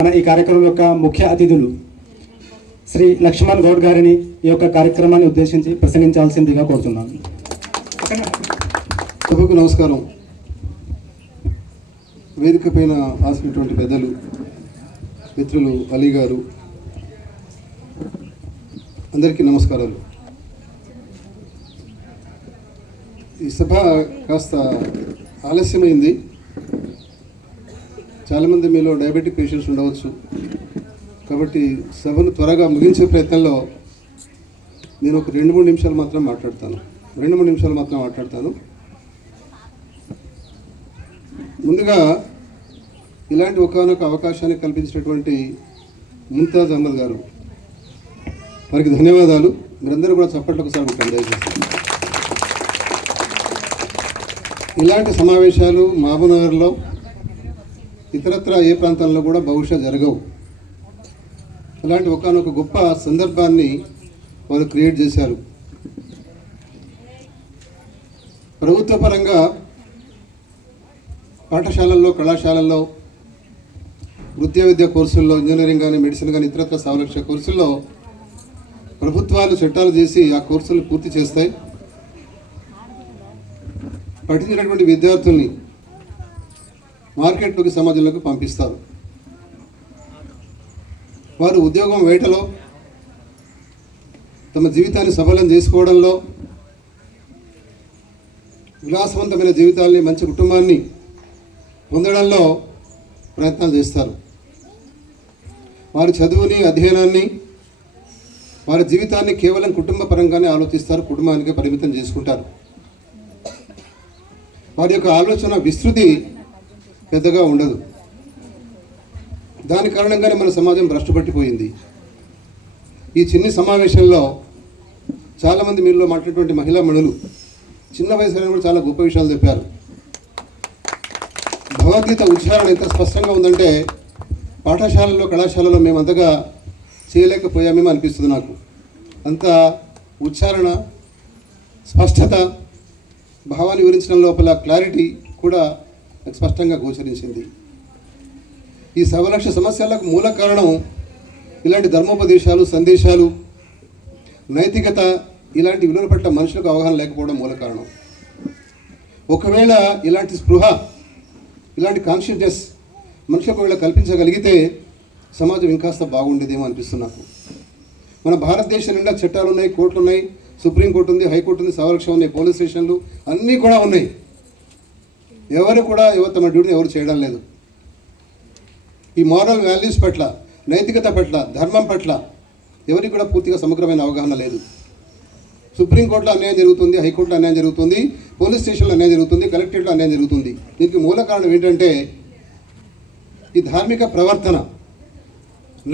మన ఈ కార్యక్రమం యొక్క ముఖ్య అతిథులు శ్రీ లక్ష్మణ్ గౌడ్ గారిని ఈ యొక్క కార్యక్రమాన్ని ఉద్దేశించి ప్రసంగించాల్సిందిగా కోరుతున్నాను. సభకు నమస్కారం. వేదిక పైన ఆసినటువంటి పెద్దలు, మిత్రులు అలీ గారు, అందరికీ నమస్కారాలు. ఈ సభ కాస్త ఆలస్యమైంది. చాలామంది మీలో డయాబెటిక్ పేషెంట్స్ ఉండవచ్చు, కాబట్టి సభను త్వరగా ముగించే ప్రయత్నంలో నేను ఒక 2-3 నిమిషాలు మాత్రం మాట్లాడతాను. ముందుగా ఇలాంటి ఒకానొక అవకాశాన్ని కల్పించినటువంటి ముంతాజ్ అహ్మద్ గారు, వారికి ధన్యవాదాలు. మీరందరూ కూడా చప్పట్లు ఒకసారి ఉంటాను దయచేసి. ఇలాంటి సమావేశాలు మహబూబ్నగర్లో ఇతరత్ర ఏ ప్రాంతాల్లో కూడా బహుశా జరగవు. అలాంటి ఒకానొక గొప్ప సందర్భాన్ని వారు క్రియేట్ చేశారు. ప్రభుత్వ పరంగా పాఠశాలల్లో, కళాశాలల్లో, వృత్తి విద్యా కోర్సుల్లో, ఇంజనీరింగ్ కానీ, మెడిసిన్ కానీ, ఇతరత్ర సంరక్షణ కోర్సుల్లో ప్రభుత్వాలు చట్టాలు చేసి ఆ కోర్సులు పూర్తి చేస్తాయి. పఠించినటువంటి విద్యార్థుల్ని మార్కెట్లోకి, సమాజంలోకి పంపిస్తారు. వారు ఉద్యోగం వేటలో, తమ జీవితాన్ని సఫలం చేసుకోవడంలో, విలాసవంతమైన జీవితాల్ని, మంచి కుటుంబాన్ని పొందడంలో ప్రయత్నాలు చేస్తారు. వారి చదువుని, అధ్యయనాన్ని, వారి జీవితాన్ని కేవలం కుటుంబ పరంగానే ఆలోచిస్తారు, కుటుంబానికి పరిమితం చేసుకుంటారు. వారి యొక్క ఆలోచన విస్తృతి పెద్దగా ఉండదు. దాని కారణంగానే మన సమాజం భ్రష్టుపట్టిపోయింది. ఈ చిన్ని సమావేశంలో చాలామంది మీలో మాట్లాడేటువంటి మహిళా మణులు చిన్న వయసులో కూడా చాలా గొప్ప విషయాలు చెప్పారు. భగవద్గీత ఉచ్చారణ ఎంత స్పష్టంగా ఉందంటే పాఠశాలలో, కళాశాలలో మేము అంతగా చేయలేకపోయామేమో అనిపిస్తుంది నాకు. అంత ఉచ్చారణ, స్పష్టత, భావాన్ని వివరించడం లోపల క్లారిటీ కూడా స్పష్టంగా గోచరించింది. ఈ 1,00,000 సమస్యలకు మూల కారణం ఇలాంటి ధర్మోపదేశాలు, సందేశాలు, నైతికత, ఇలాంటి విలువల పట్ల మనుషులకు అవగాహన లేకపోవడం మూల కారణం. ఒకవేళ ఇలాంటి స్పృహ, ఇలాంటి కాన్షియస్నెస్ మనుషులకు ఒకవేళ కల్పించగలిగితే సమాజం ఇంకాస్త బాగుండేదేమో అనిపిస్తుంది నాకు. మన భారతదేశం నిండా చట్టాలు ఉన్నాయి, కోర్టులు ఉన్నాయి, సుప్రీంకోర్టు ఉంది, హైకోర్టు ఉంది, సంరక్షణ ఉన్నాయి, పోలీస్ స్టేషన్లు అన్నీ కూడా ఉన్నాయి. ఎవరు తమ డ్యూటీని ఎవరు చేయడం లేదు. ఈ మారల్ వాల్యూస్ పట్ల, నైతికత పట్ల, ధర్మం పట్ల ఎవరికి కూడా పూర్తిగా సమగ్రమైన అవగాహన లేదు. సుప్రీంకోర్టులో అన్యాయం జరుగుతుంది, హైకోర్టులో అన్యాయం జరుగుతుంది, పోలీస్ స్టేషన్లో అన్యాయం జరుగుతుంది, కలెక్టరేట్లో అన్యాయం జరుగుతుంది. దీనికి మూల కారణం ఏంటంటే ఈ ధార్మిక ప్రవర్తన,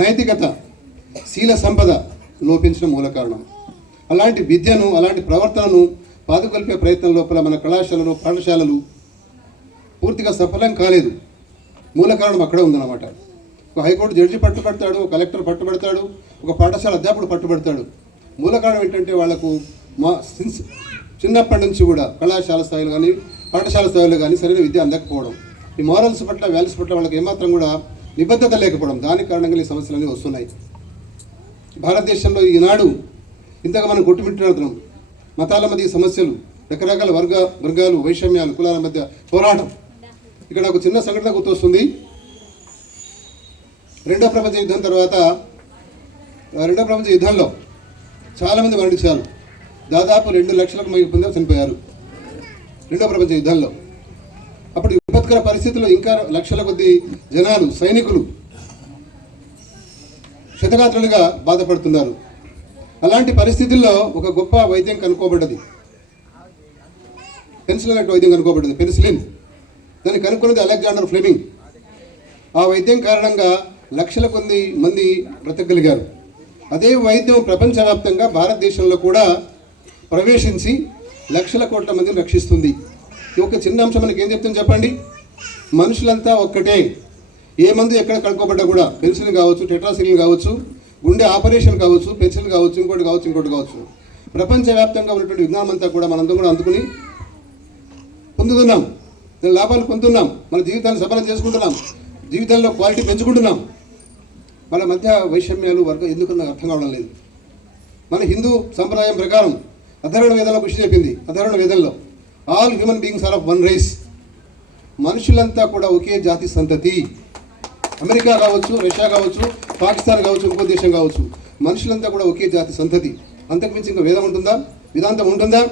నైతికత, శీల సంపద లోపించడం మూల కారణం. అలాంటి విద్యను, అలాంటి ప్రవర్తనను పాదుకొల్పే ప్రయత్నం లోపల మన కళాశాలలు, పాఠశాలలు పూర్తిగా సఫలం కాలేదు. మూల కారణం అక్కడ ఉందన్నమాట. ఒక హైకోర్టు జడ్జి పట్టుబడతాడు, ఒక కలెక్టర్ పట్టుబడతాడు, ఒక పాఠశాల అధ్యాపకుడు పట్టుబడతాడు. మూల కారణం ఏంటంటే వాళ్లకు చిన్నప్పటి నుంచి కూడా కళాశాల స్థాయిలో కానీ, పాఠశాల స్థాయిలో కానీ సరైన విద్య అందకపోవడం, ఈ మారల్స్ పట్ల, వాల్యూస్ పట్ల వాళ్ళకి ఏమాత్రం కూడా నిబద్ధత లేకపోవడం, దాని కారణంగా ఈ సమస్యలన్నీ వస్తున్నాయి. భారతదేశంలో ఈనాడు ఇంతగా మనం కొట్టుమిట్టాడుతున్నాం. మతాల మధ్య సమస్యలు, రకరకాల వర్గాలు, వైషమ్యాలు, కులాల మధ్య పోరాటం. ఇక్కడ ఒక చిన్న సంఘటన గుర్తొస్తుంది. రెండో ప్రపంచ యుద్ధం తర్వాత, రెండో ప్రపంచ యుద్ధంలో చాలామంది మరణించారు. దాదాపు 2 లక్షలకు పైగా చనిపోయారు రెండో ప్రపంచ యుద్ధంలో. అప్పుడు విపత్కర పరిస్థితుల్లో ఇంకా లక్షల కొద్ది జనాలు, సైనికులు క్షతగాత్రులుగా బాధపడుతున్నారు. అలాంటి పరిస్థితుల్లో ఒక గొప్ప వైద్యం కనుక్కోబడ్డది. పెన్సిలిన్ అనే వైద్యం కనుక్కోబడ్డది, పెన్సిలిన్. దాన్ని కనుక్కున్నది అలెగ్జాండర్ ఫ్లెమింగ్. ఆ వైద్యం కారణంగా లక్షల కొద్ది మంది బ్రతకగలిగారు. అదే వైద్యం ప్రపంచవ్యాప్తంగా భారతదేశంలో కూడా ప్రవేశించి లక్షల కోట్ల మందిని రక్షిస్తుంది. ఈ ఒక చిన్న అంశం మనకి ఏం చెప్తుంది చెప్పండి? మనుషులంతా ఒక్కటే. ఏ మందు ఎక్కడ కనుక్కోబడ్డా కూడా, పెన్సిలిన్ కావచ్చు, టెట్రాసిలిన్ కావచ్చు, గుండె ఆపరేషన్ కావచ్చు, పెన్సిలిన్ కావచ్చు, ఇంకోటి కావచ్చు, ప్రపంచవ్యాప్తంగా ఉన్నటువంటి విజ్ఞానం అంతా కూడా మనందరం కూడా అందుకుని పొందుతున్నాం, లాభాలు పొందుతున్నాం, మన జీవితాన్ని సఫలం చేసుకుంటున్నాం, జీవితంలో క్వాలిటీ పెంచుకుంటున్నాం. వాళ్ళ మధ్య వైషమ్యాలు వర్గం ఎందుకు నాకు అర్థం కావడం లేదు. మన హిందూ సంప్రదాయం ప్రకారం అధర్వణ వేదంలో కృషి చెప్పింది. అధర్వణ వేదంలో all human beings are of one race, మనుషులంతా కూడా ఒకే జాతి సంతతి. అమెరికా కావచ్చు, రష్యా కావచ్చు, పాకిస్తాన్ కావచ్చు, ఇంకో దేశం కావచ్చు, మనుషులంతా కూడా ఒకే జాతి సంతతి. అంతకుమించి ఇంకా వేదం ఉంటుందా, వేదాంతం ఉంటుందా?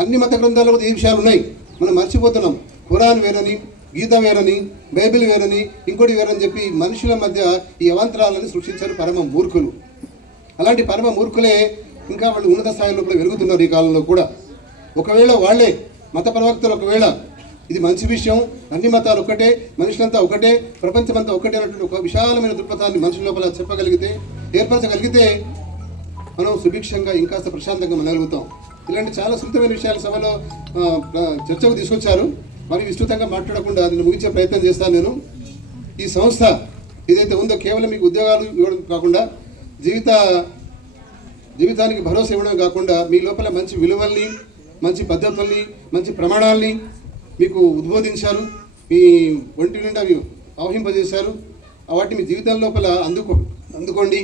అన్ని మత గ్రంథాల్లో కూడా ఈ విషయాలు ఉన్నాయి, మనం మర్చిపోతున్నాం. ఖురాన్ వేరని, గీత వేరని, బైబిల్ వేరని, ఇంకోటి వేరని చెప్పి మనుషుల మధ్య ఈ అవాంతరాలను సృష్టించారు పరమ మూర్ఖులు. అలాంటి పరమ మూర్ఖులే ఇంకా వాళ్ళు ఉన్నత స్థాయిలో కూడా పెరుగుతున్నారు ఈ కాలంలో కూడా. ఒకవేళ వాళ్ళే మత ప్రవక్తలు ఒకవేళ ఇది మంచి విషయం, అన్ని మతాలు ఒకటే, మనుషులంతా ఒకటే, ప్రపంచమంతా ఒకటే అన్నటువంటి ఒక విశాలమైన దృక్పథాన్ని మనుషుల లోపల చెప్పగలిగితే, ఏర్పరచగలిగితే మనం సుభిక్షంగా ఇంకాస్త ప్రశాంతంగా మనగలుగుతాం. ఇలాంటి చాలా సున్నితమైన విషయాలు సభలో చర్చకు తీసుకొచ్చారు. మరి విస్తృతంగా మాట్లాడకుండా నేను ముగించే ప్రయత్నం చేస్తాను. నేను ఈ సంస్థ ఏదైతే ఉందో కేవలం మీకు ఉద్యోగాలు ఇవ్వడం కాకుండా జీవితానికి భరోసా ఇవ్వడం కాకుండా మీ లోపల మంచి విలువల్ని, మంచి పద్ధతుల్ని, మంచి ప్రమాణాలని మీకు ఉద్బోధించారు. మీ ఒంటి నిండా ఆవహింపజేశారు. వాటిని మీ జీవితం లోపల అందుకోండి.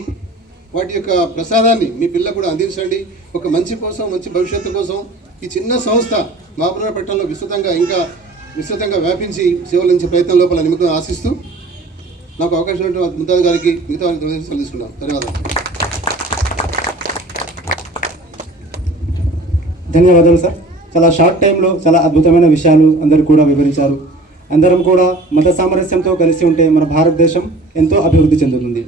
వాటి యొక్క ప్రసాదాన్ని మీ పిల్లలకు కూడా అందించండి. ఒక మంచి కోసం, మంచి భవిష్యత్తు కోసం ఈ చిన్న సంస్థ మహబూబ్నగర్ పట్టణంలో విస్తృతంగా వ్యాపించి సేవలు అందించే ప్రయత్నం లోపల నిమిత్తం ఆశిస్తూ నాకు అవకాశం ఉన్నటువంటి ముంతాజ్ గారికి, మిగతా వారికి తీసుకున్నాను. ధన్యవాదాలు సార్. చాలా షార్ట్ టైంలో చాలా అద్భుతమైన విషయాలు అందరూ కూడా వివరించారు. అందరం కూడా మత సామరస్యంతో కలిసి ఉంటే మన భారతదేశం ఎంతో అభివృద్ధి చెందుతుంది.